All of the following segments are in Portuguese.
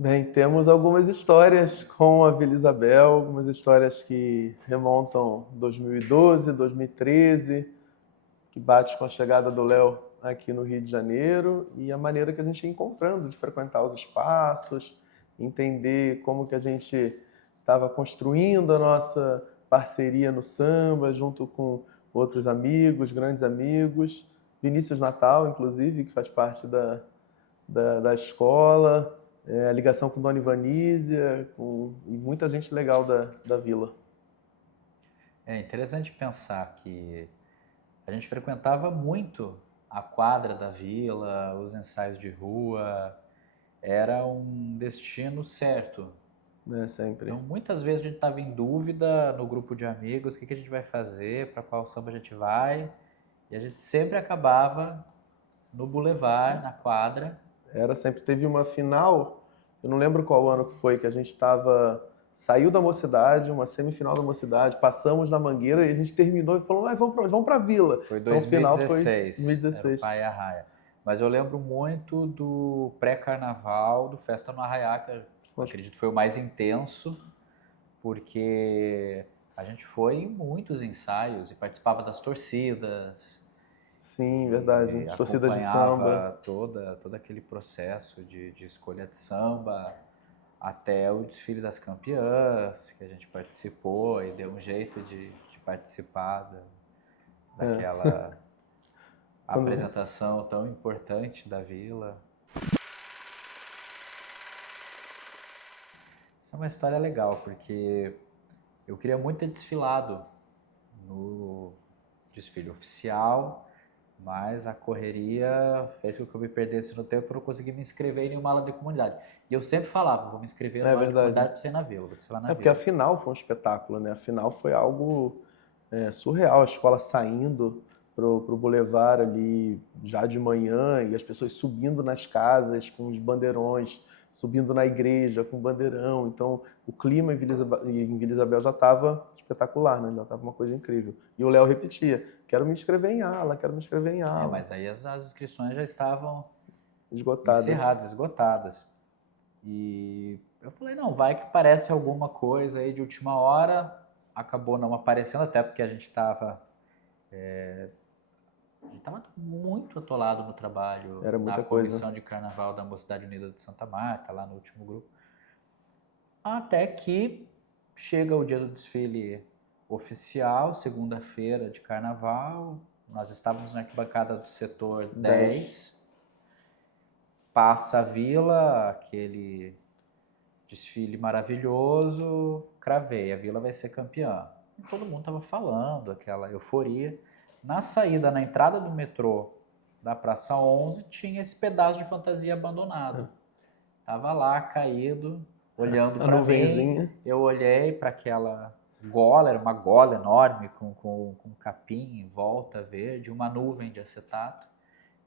Bem, temos algumas histórias com a Vila Isabel, algumas histórias que remontam 2012, 2013, que bate com a chegada do Léo aqui no Rio de Janeiro e a maneira que a gente ia encontrando de frequentar os espaços, entender como que a gente estava construindo a nossa parceria no samba, junto com outros amigos, grandes amigos, Vinícius Natal, inclusive, que faz parte da escola, a ligação com Dona Ivanísia, e muita gente legal da vila. É interessante pensar que a gente frequentava muito a quadra da vila, os ensaios de rua, era um destino certo. Sempre. Então, muitas vezes a gente estava em dúvida no grupo de amigos, o que a gente vai fazer, para qual samba a gente vai, e a gente sempre acabava no boulevard, na quadra. Sempre teve uma final, eu não lembro qual ano que foi, que a gente saiu da Mocidade, uma semifinal da Mocidade, passamos na Mangueira e a gente terminou e falou, vamos pra Vila. Foi Então o final foi 2016, era o 2016. Pai Arraia. Mas eu lembro muito do pré-carnaval, do Festa no Arraiá, que eu acredito que foi o mais intenso, porque a gente foi em muitos ensaios e participava das torcidas. Sim, verdade. Torcida de samba. Acompanhava todo aquele processo de escolha de samba, até o desfile das campeãs, que a gente participou e deu um jeito de participar daquela apresentação tão importante da vila. Essa é uma história legal, porque eu queria muito ter desfilado no desfile oficial, mas a correria fez com que eu me perdesse no tempo e não consegui me inscrever em nenhuma ala de comunidade. E eu sempre falava, vou me inscrever na ala de comunidade para ser na vila, vou desfilar na vila. Porque a final foi um espetáculo, né? A final foi algo surreal, a escola saindo pro Boulevard ali já de manhã e as pessoas subindo nas casas com os bandeirões, subindo na igreja com o bandeirão. Então o clima em Vila Isabel já estava espetacular, né? Já estava uma coisa incrível. E o Léo repetia, quero me inscrever em ala, quero me inscrever em ala. Mas aí as inscrições já estavam esgotadas. Esgotadas. E eu falei, não, vai que aparece alguma coisa aí de última hora. Acabou não aparecendo, até porque a gente estava muito atolado no trabalho. Era muita na coisa. Comissão de Carnaval da Mocidade Unida de Santa Marta, lá no último grupo. Até que chega o dia do desfile oficial, segunda-feira de Carnaval. Nós estávamos na arquibancada do setor 10. Passa a vila, aquele desfile maravilhoso, cravei, a vila vai ser campeã. E todo mundo estava falando, aquela euforia. Na saída, na entrada do metrô da Praça 11, tinha esse pedaço de fantasia abandonado. Tava lá, caído, olhando para mim. Eu olhei para aquela gola, era uma gola enorme com capim em volta verde, uma nuvem de acetato.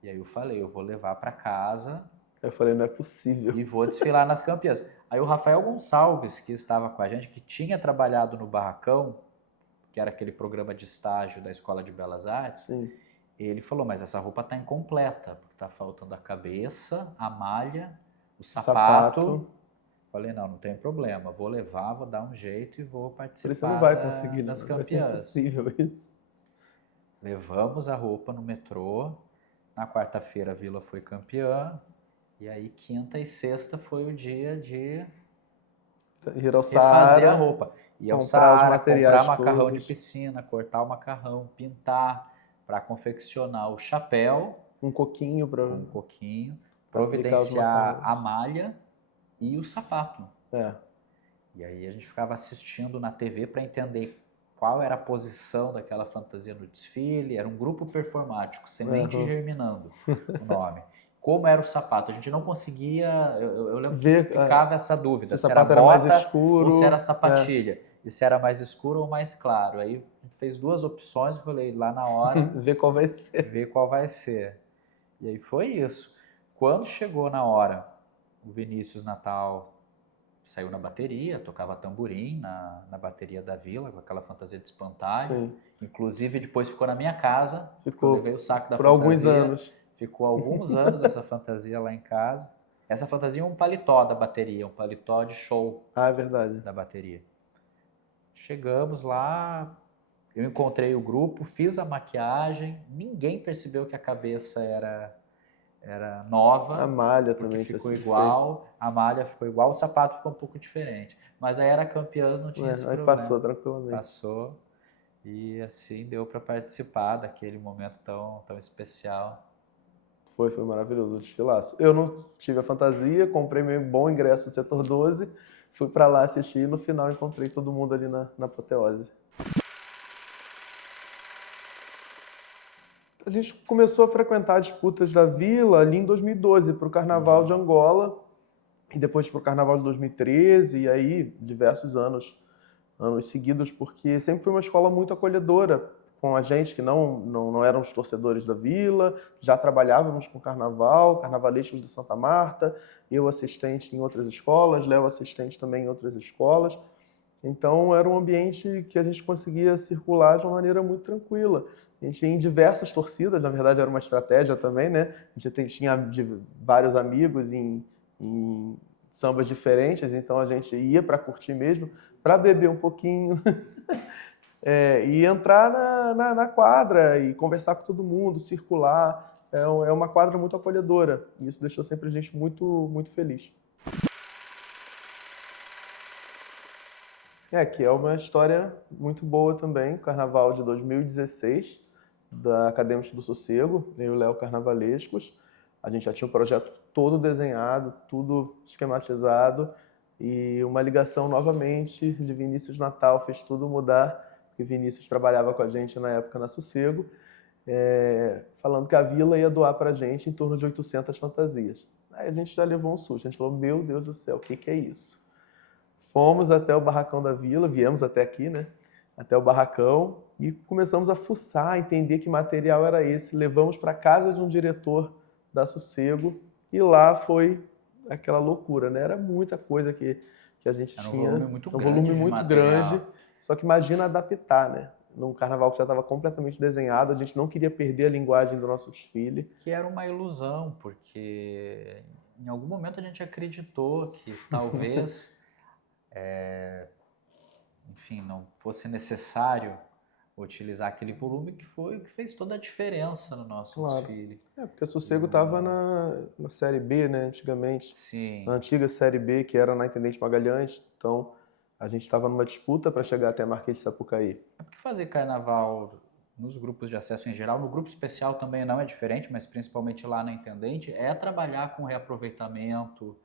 E aí eu falei, eu vou levar para casa. Eu falei, não é possível. E vou desfilar nas campeãs. Aí o Rafael Gonçalves, que estava com a gente, que tinha trabalhado no Barracão, que era aquele programa de estágio da Escola de Belas Artes, Sim. Ele falou, mas essa roupa tá incompleta, porque tá faltando a cabeça, a malha, o sapato. Falei, não tem problema, vou levar, vou dar um jeito e vou participar você não vai conseguir, das campeãs. Vai ser impossível isso. Levamos a roupa no metrô, na quarta-feira a Vila foi campeã, e aí quinta e sexta foi o dia de ir ao refazer Saara, a roupa. Ir ao comprar Saara, os materiais comprar macarrão todos. de piscina, cortar o macarrão, pintar, para confeccionar o chapéu. Um coquinho. Providenciar a malha e o sapato. É. E aí a gente ficava assistindo na TV para entender qual era a posição daquela fantasia no desfile. Era um grupo performático, Semente Germinando, o nome. Como era o sapato? A gente não conseguia... Eu lembro que ficava essa dúvida. Se era bota mais escuro, ou se era sapatilha. E se era mais escuro ou mais claro. Aí a gente fez duas opções e falei, lá na hora... Ver qual vai ser. Ver qual vai ser. E aí foi isso. Quando chegou na hora, o Vinícius Natal saiu na bateria, tocava tamborim na bateria da vila, com aquela fantasia de espantalho. Sim. Inclusive, depois ficou na minha casa. Eu levei o saco da por fantasia. Alguns anos. Ficou alguns anos essa fantasia lá em casa. Essa fantasia é um paletó da bateria, um paletó de show Ah, é verdade. da bateria. Chegamos lá, eu encontrei o grupo, fiz a maquiagem, ninguém percebeu que a cabeça era nova, A malha porque também ficou tinha sido igual, a malha ficou igual, o sapato ficou um pouco diferente. Mas aí era campeã, não tinha esse aí problema. passou tranquilamente. Passou e assim deu para participar daquele momento tão especial. Foi maravilhoso o desfilaço. Eu não tive a fantasia, comprei meu bom ingresso do setor 12, fui para lá assistir e no final encontrei todo mundo ali na apoteose. A gente começou a frequentar disputas da Vila ali em 2012 para o Carnaval de Angola e depois para o Carnaval de 2013 e aí diversos anos seguidos, porque sempre foi uma escola muito acolhedora com a gente que não eram os torcedores da Vila, já trabalhávamos com carnaval, carnavalescos de Santa Marta, eu assistente em outras escolas, Léo assistente também em outras escolas. Então era um ambiente que a gente conseguia circular de uma maneira muito tranquila. A gente ia em diversas torcidas, na verdade era uma estratégia também, né? A gente tinha vários amigos em sambas diferentes, então a gente ia para curtir mesmo, para beber um pouquinho e entrar na quadra e conversar com todo mundo, circular. É uma quadra muito acolhedora e isso deixou sempre a gente muito, muito feliz. Que é uma história muito boa também, Carnaval de 2016, da Acadêmicos do Sossego, eu e o Léo Carnavalescos. A gente já tinha o projeto todo desenhado, tudo esquematizado, e uma ligação novamente de Vinícius Natal fez tudo mudar, porque Vinícius trabalhava com a gente na época na Sossego, falando que a Vila ia doar para a gente em torno de 800 fantasias. Aí a gente já levou um susto, a gente falou, meu Deus do céu, o que é isso? Fomos até o barracão da Vila, viemos até aqui, né? Até o barracão e começamos a fuçar, entender que material era esse. Levamos para casa de um diretor da Sossego e lá foi aquela loucura, né? Era muita coisa que a gente Era tinha. Um volume muito grande. Volume muito grande. Só que imagina adaptar, né? Num carnaval que já estava completamente desenhado, a gente não queria perder a linguagem do nosso desfile. Que era uma ilusão, porque em algum momento a gente acreditou que talvez enfim, não fosse necessário utilizar aquele volume que fez toda a diferença no nosso desfile. Porque o Sossego estava na Série B, né, antigamente. Sim. Na antiga Série B, que era na Intendente Magalhães. Então, a gente estava numa disputa para chegar até a Marquês de Sapucaí. É porque fazer carnaval nos grupos de acesso em geral, no grupo especial também não é diferente, mas principalmente lá na Intendente, é trabalhar com reaproveitamento,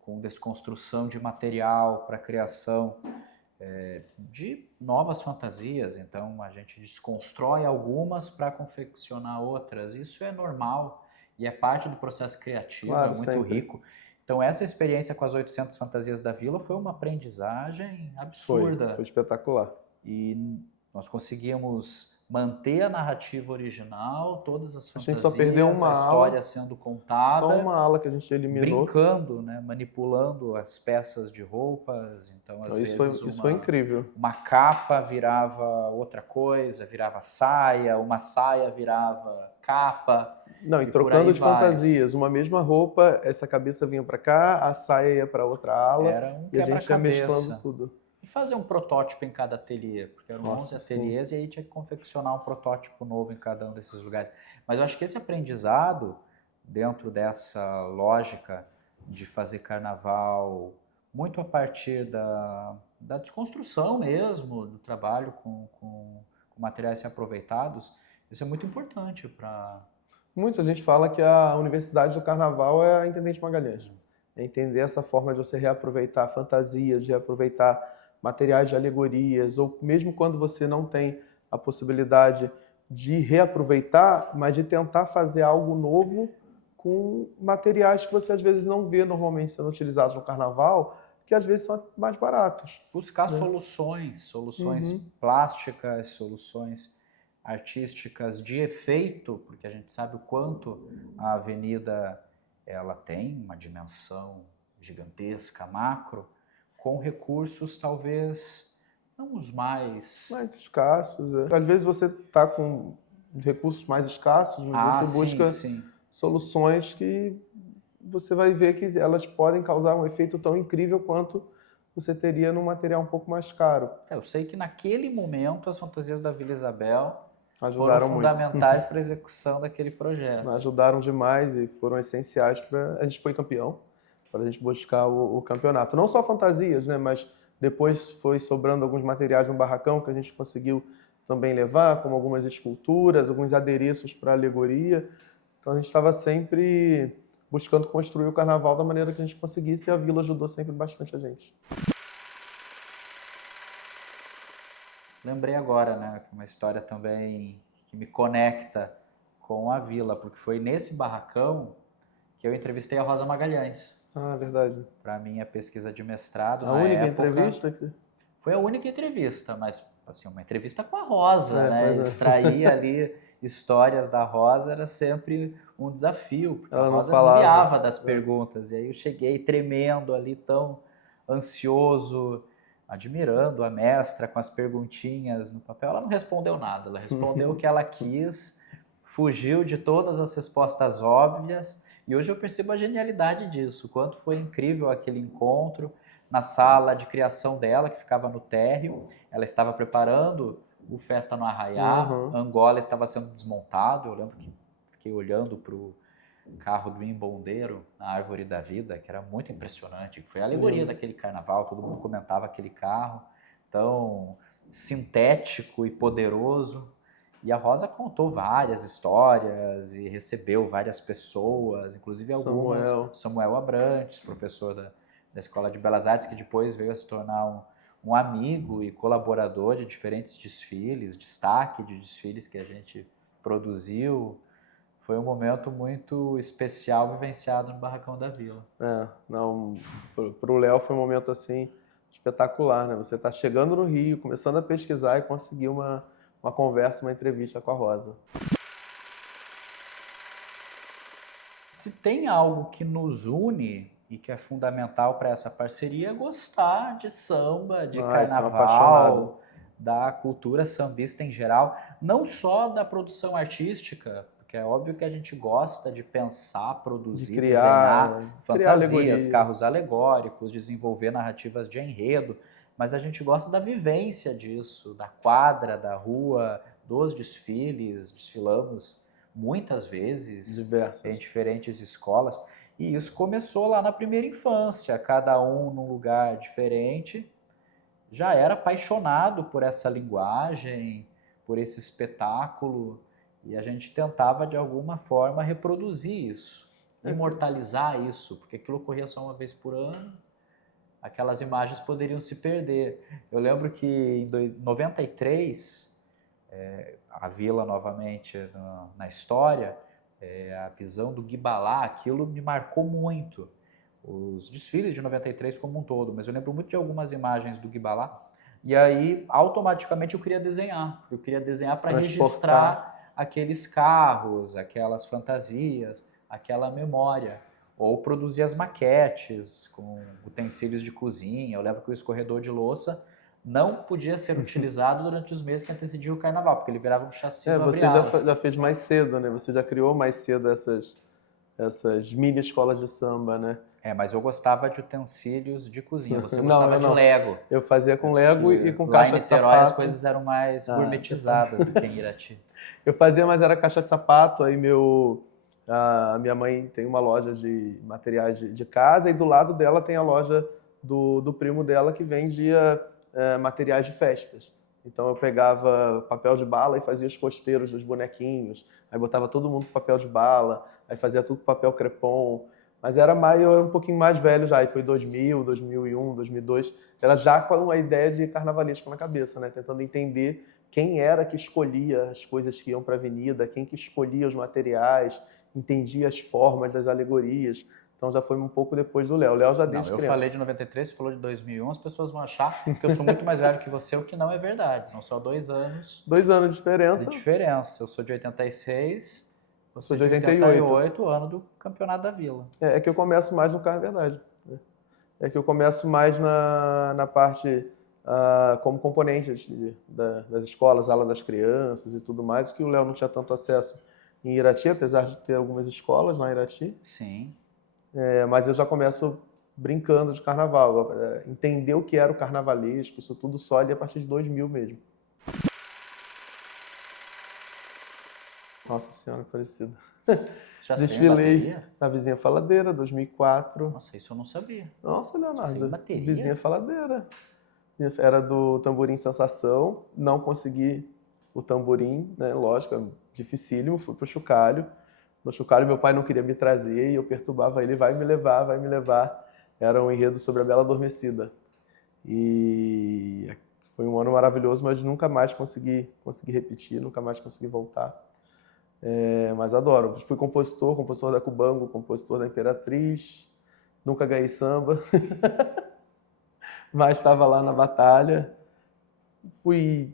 com desconstrução de material para criação de novas fantasias. Então a gente desconstrói algumas para confeccionar outras. Isso é normal e é parte do processo criativo, Claro, é muito sempre. rico. Então essa experiência com as 800 fantasias da Vila foi uma aprendizagem absurda. Foi espetacular. E nós conseguimos manter a narrativa original, todas as fantasias, a gente só perdeu uma a história ala, sendo contada. Só uma ala que a gente eliminou. Brincando, né, manipulando as peças de roupas. Então, às vezes, isso foi incrível. Uma capa virava outra coisa, virava saia, uma saia virava capa. Não, e trocando de fantasias, uma mesma roupa, essa cabeça vinha para cá, a saia ia para outra ala. Era um e a gente ia mesclando tudo. E fazer um protótipo em cada ateliê, porque eram 11 ateliês, e aí tinha que confeccionar um protótipo novo em cada um desses lugares. Mas eu acho que esse aprendizado, dentro dessa lógica de fazer carnaval, muito a partir da desconstrução mesmo, do trabalho com materiais reaproveitados, isso é muito importante para... Muita gente fala que a Universidade do Carnaval é a Intendente Magalhães. É entender essa forma de você reaproveitar fantasias, de reaproveitar materiais de alegorias, ou mesmo quando você não tem a possibilidade de reaproveitar, mas de tentar fazer algo novo com materiais que você às vezes não vê normalmente sendo utilizados no carnaval, que às vezes são mais baratos. Buscar soluções plásticas, soluções artísticas de efeito, porque a gente sabe o quanto a avenida ela tem uma dimensão gigantesca, macro, com recursos talvez não os mais escassos. Às vezes você está com recursos mais escassos, mas você busca soluções que você vai ver que elas podem causar um efeito tão incrível quanto você teria num material um pouco mais caro. Eu sei que naquele momento as fantasias da Vila Isabel Ajudaram foram muito. fundamentais para a execução daquele projeto. Ajudaram demais e foram essenciais para a gente foi campeão, para a gente buscar o campeonato. Não só fantasias, né, mas depois foi sobrando alguns materiais no barracão que a gente conseguiu também levar, como algumas esculturas, alguns adereços para alegoria. Então a gente estava sempre buscando construir o carnaval da maneira que a gente conseguisse e a Vila ajudou sempre bastante a gente. Lembrei agora, né, que uma história também que me conecta com a Vila, porque foi nesse barracão que eu entrevistei a Rosa Magalhães. Ah, verdade. Para minha pesquisa de mestrado, A na única época, entrevista que... foi a única entrevista, mas assim, uma entrevista com a Rosa, né? Pois é. Extrair ali histórias da Rosa era sempre um desafio, porque Ela a não Rosa falava. desviava das perguntas. E aí eu cheguei tremendo ali, tão ansioso, admirando a mestra com as perguntinhas no papel. Ela não respondeu nada, ela respondeu o que ela quis, fugiu de todas as respostas óbvias. E hoje eu percebo a genialidade disso, o quanto foi incrível aquele encontro na sala de criação dela, que ficava no térreo. Ela estava preparando o Festa no Arraiá, Angola estava sendo desmontado. Eu lembro que fiquei olhando para o carro do Imbondeiro, na Árvore da Vida, que era muito impressionante, que foi a alegoria daquele carnaval, todo mundo comentava aquele carro, tão sintético e poderoso. E a Rosa contou várias histórias e recebeu várias pessoas, inclusive algumas. Samuel Abrantes, professor da Escola de Belas Artes, que depois veio a se tornar um amigo e colaborador de diferentes desfiles, destaque de desfiles que a gente produziu. Foi um momento muito especial vivenciado no Barracão da Vila. Para o Léo foi um momento assim espetacular, né? Você está chegando no Rio, começando a pesquisar e conseguir uma conversa, uma entrevista com a Rosa. Se tem algo que nos une e que é fundamental para essa parceria, é gostar de samba, de carnaval, da cultura sambista em geral, não só da produção artística, porque é óbvio que a gente gosta de pensar, produzir, de criar, desenhar fantasias, carros alegóricos, desenvolver narrativas de enredo, mas a gente gosta da vivência disso, da quadra, da rua, dos desfiles. Desfilamos muitas vezes em diferentes escolas, e isso começou lá na primeira infância, cada um num lugar diferente. Já era apaixonado por essa linguagem, por esse espetáculo, e a gente tentava de alguma forma reproduzir isso, imortalizar isso, porque aquilo ocorria só uma vez por ano, aquelas imagens poderiam se perder. Eu lembro que em 93, a Vila novamente na história, a visão do Guibalá, aquilo me marcou muito. Os desfiles de 93 como um todo, mas eu lembro muito de algumas imagens do Guibalá, e aí automaticamente eu queria desenhar para registrar aqueles carros, aquelas fantasias, aquela memória, ou produzir as maquetes com utensílios de cozinha. Eu lembro que o escorredor de louça não podia ser utilizado durante os meses que antecediam o carnaval, porque ele virava um chassi no abre-alas. Você já fez mais cedo, né? Você já criou mais cedo essas mini escolas de samba, né? Mas eu gostava de utensílios de cozinha. Você gostava de Lego. Eu fazia com Lego e com lá caixa de Niterói sapato. As coisas eram mais gourmetizadas do que em Irati. Eu fazia, mas era caixa de sapato. Aí a minha mãe tem uma loja de materiais de casa e do lado dela tem a loja do primo dela que vendia materiais de festas. Então eu pegava papel de bala e fazia os costeiros dos bonequinhos. Aí botava todo mundo com papel de bala. Aí fazia tudo com papel crepom. Mas eu era um pouquinho mais velho já, e foi 2000, 2001, 2002, era já com a ideia de carnavalesco na cabeça, né? Tentando entender quem era que escolhia as coisas que iam para a avenida, quem que escolhia os materiais, entendia as formas das alegorias. Então já foi um pouco depois do Léo. O Léo já desde criança. Eu falei de 93, você falou de 2001, as pessoas vão achar que eu sou muito mais velho que você, o que não é verdade. São só 2 anos. 2 anos de diferença. Eu sou de 86... Eu sou de 88, ano do Campeonato da Vila. É que eu começo mais no carro, é verdade. É que eu começo mais na parte como componente das escolas, ala das crianças e tudo mais, que o Léo não tinha tanto acesso em Irati, apesar de ter algumas escolas na Irati. Sim. Mas eu já começo brincando de carnaval, entender o que era o carnavalesco, isso tudo só ali a partir de 2000 mesmo. Nossa Senhora Aparecida. Já Desfilei na Vizinha Faladeira, 2004. Nossa, isso eu não sabia. Nossa, Leonardo, bateria? Vizinha Faladeira. Era do Tamborim Sensação, não consegui o tamborim, né? Lógico, é dificílimo, fui pro chocalho. No chocalho meu pai não queria me trazer e eu perturbava ele, vai me levar, vai me levar. Era um enredo sobre a Bela Adormecida. E foi um ano maravilhoso, mas nunca mais consegui repetir, nunca mais consegui voltar. Mas adoro. Fui compositor da Cubango, compositor da Imperatriz. Nunca ganhei samba, mas estava lá na batalha. Fui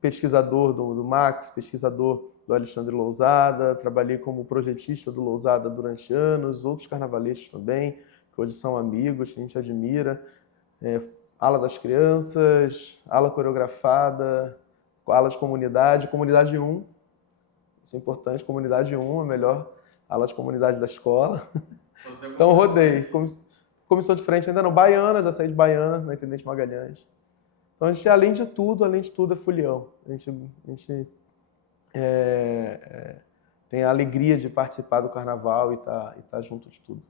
pesquisador do Max, pesquisador do Alexandre Lousada, trabalhei como projetista do Lousada durante anos, outros carnavalescos também, que hoje são amigos, que a gente admira. Ala das crianças, ala coreografada, ala de comunidade 1, isso é importante, comunidade 1, a melhor ala de comunidade da escola. Então rodei, comissão de frente ainda não, Baiana, já saí de Baiana, na Intendente Magalhães. Então a gente, além de tudo, é folião. A gente tem a alegria de participar do carnaval e tá junto de tudo.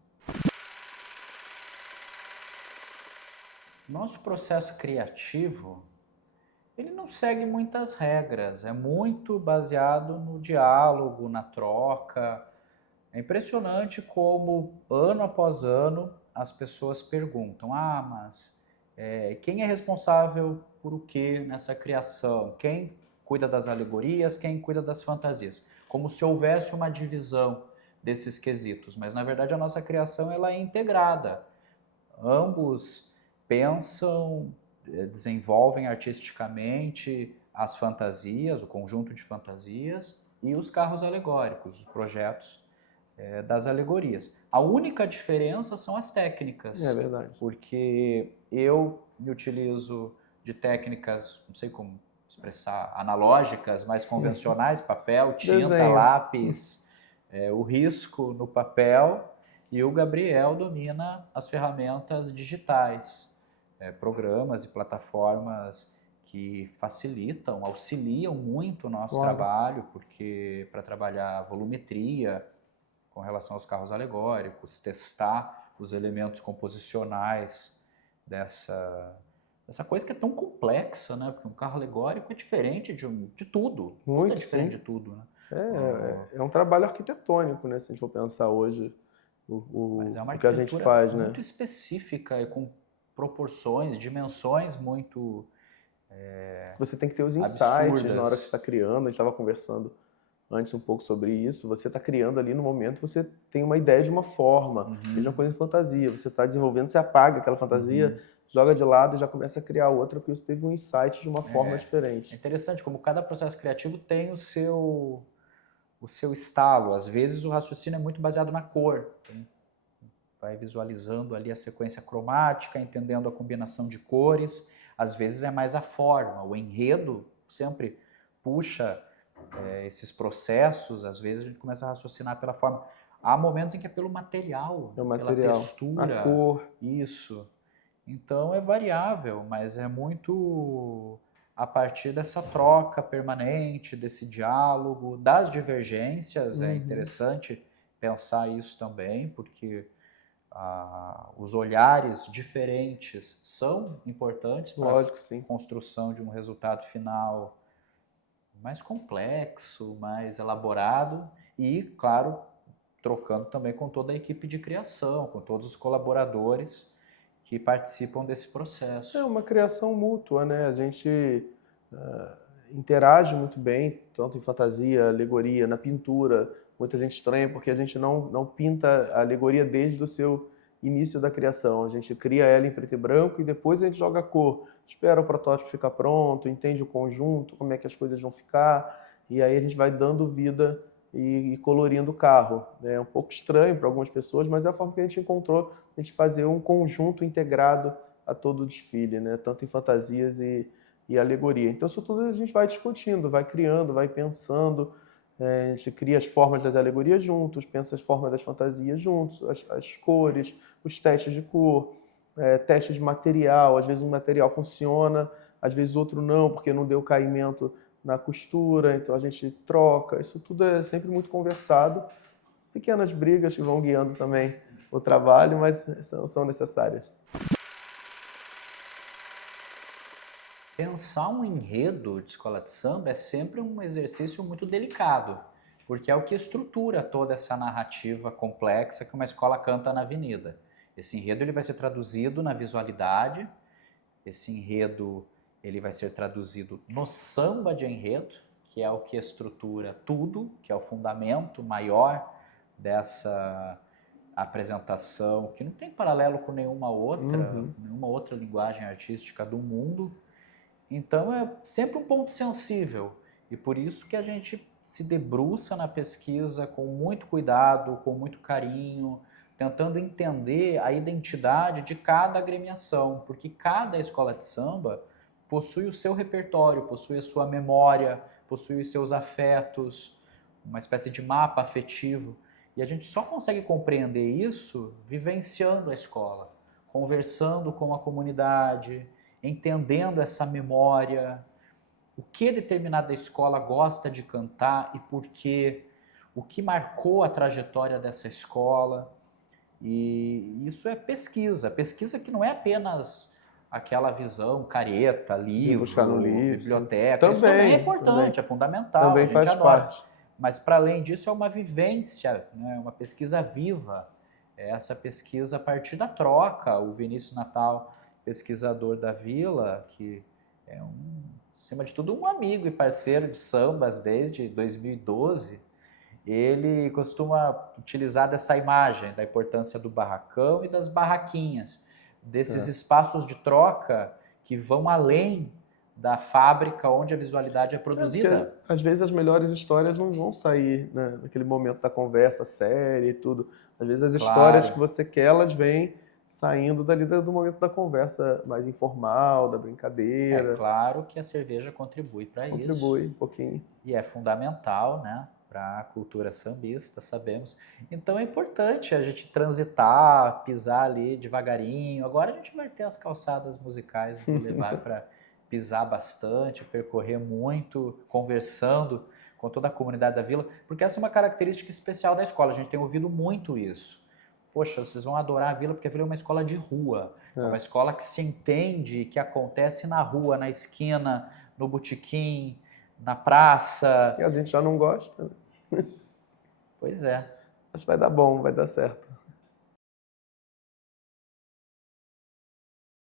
Nosso processo criativo, ele não segue muitas regras, é muito baseado no diálogo, na troca. É impressionante como, ano após ano, as pessoas perguntam: mas quem é responsável por o que nessa criação? Quem cuida das alegorias, quem cuida das fantasias? Como se houvesse uma divisão desses quesitos, mas na verdade a nossa criação ela é integrada. Ambos pensam, desenvolvem artisticamente as fantasias, o conjunto de fantasias e os carros alegóricos, os projetos das alegorias. A única diferença são as técnicas. É verdade. Porque eu me utilizo de técnicas, não sei como expressar, analógicas, mais convencionais, papel, tinta, Desenho. lápis, o risco no papel, e o Gabriel domina as ferramentas digitais, programas e plataformas que facilitam, auxiliam muito o nosso trabalho, porque para trabalhar volumetria, com relação aos carros alegóricos, testar os elementos composicionais dessa coisa que é tão complexa, né? Porque um carro alegórico é diferente de tudo. Muito, é diferente sim. de tudo, né? É um trabalho arquitetônico, né? Se a gente for pensar hoje Mas é uma o que a gente faz, né? muito específica e com proporções, dimensões muito Você tem que ter os insights absurdas. na hora que você está criando. A gente estava conversando antes um pouco sobre isso. Você está criando ali no momento, você tem uma ideia de uma forma, seja uma coisa de fantasia. Você está desenvolvendo, você apaga aquela fantasia, joga de lado e já começa a criar outra, porque você teve um insight de uma forma diferente. É interessante como cada processo criativo tem o seu estalo. Às vezes o raciocínio é muito baseado na cor. Então, vai visualizando ali a sequência cromática, entendendo a combinação de cores. Às vezes é mais a forma, o enredo sempre puxa esses processos. Às vezes a gente começa a raciocinar pela forma. Há momentos em que é pelo material, pela textura, a cor. Isso. Então é variável, mas é muito a partir dessa troca permanente, desse diálogo, das divergências. É interessante pensar isso também, porque os olhares diferentes são importantes para a construção de um resultado final mais complexo, mais elaborado e, claro, trocando também com toda a equipe de criação, com todos os colaboradores que participam desse processo. É uma criação mútua, né? A gente interage muito bem, tanto em fantasia, alegoria, na pintura. Muita gente estranha porque a gente não pinta a alegoria desde o seu início da criação. A gente cria ela em preto e branco e depois a gente joga a cor. Espera o protótipo ficar pronto, entende o conjunto, como é que as coisas vão ficar, e aí a gente vai dando vida e colorindo o carro. É um pouco estranho para algumas pessoas, mas é a forma que a gente encontrou a gente fazer um conjunto integrado a todo o desfile, né? Tanto em fantasias e alegoria. Então isso tudo a gente vai discutindo, vai criando, vai pensando. A gente cria as formas das alegorias juntos, pensa as formas das fantasias juntos, as cores, os testes de cor, testes de material. Às vezes um material funciona, às vezes outro não, porque não deu caimento na costura, então a gente troca. Isso tudo é sempre muito conversado. Pequenas brigas que vão guiando também o trabalho, mas são necessárias. Pensar um enredo de escola de samba é sempre um exercício muito delicado, porque é o que estrutura toda essa narrativa complexa que uma escola canta na avenida. Esse enredo ele vai ser traduzido na visualidade, esse enredo ele vai ser traduzido no samba de enredo, que é o que estrutura tudo, que é o fundamento maior dessa apresentação, que não tem paralelo com nenhuma outra linguagem artística do mundo. Então é sempre um ponto sensível e por isso que a gente se debruça na pesquisa com muito cuidado, com muito carinho, tentando entender a identidade de cada agremiação, porque cada escola de samba possui o seu repertório, possui a sua memória, possui os seus afetos, uma espécie de mapa afetivo. E a gente só consegue compreender isso vivenciando a escola, conversando com a comunidade, entendendo essa memória, o que determinada escola gosta de cantar e por quê, o que marcou a trajetória dessa escola. E isso é pesquisa. Pesquisa que não é apenas aquela visão careta, livro, buscar no livro, biblioteca. Isso também é importante, é fundamental, também a gente faz adora. parte. Mas, para além disso, é uma vivência, né? Uma pesquisa viva. É essa pesquisa a partir da troca. O Vinícius Natal, pesquisador da Vila, que é, acima de tudo, um amigo e parceiro de sambas desde 2012, ele costuma utilizar dessa imagem da importância do barracão e das barraquinhas, desses espaços de troca que vão além da fábrica onde a visualidade é produzida. Porque, às vezes as melhores histórias não vão sair, né, naquele momento da conversa séria e tudo. Às vezes as histórias que você quer, elas vêm saindo dali do momento da conversa mais informal, da brincadeira. É claro que a cerveja contribui para isso. Contribui um pouquinho. E é fundamental, né, para a cultura sambista, sabemos. Então é importante a gente transitar, pisar ali devagarinho. Agora a gente vai ter as calçadas musicais, vou levar para pisar bastante, percorrer muito, conversando com toda a comunidade da vila, porque essa é uma característica especial da escola, a gente tem ouvido muito isso. Poxa, vocês vão adorar a vila porque a vila é uma escola de rua, é uma escola que se entende, que acontece na rua, na esquina, no botequim, na praça. E a gente já não gosta. Pois é. Mas vai dar bom, vai dar certo.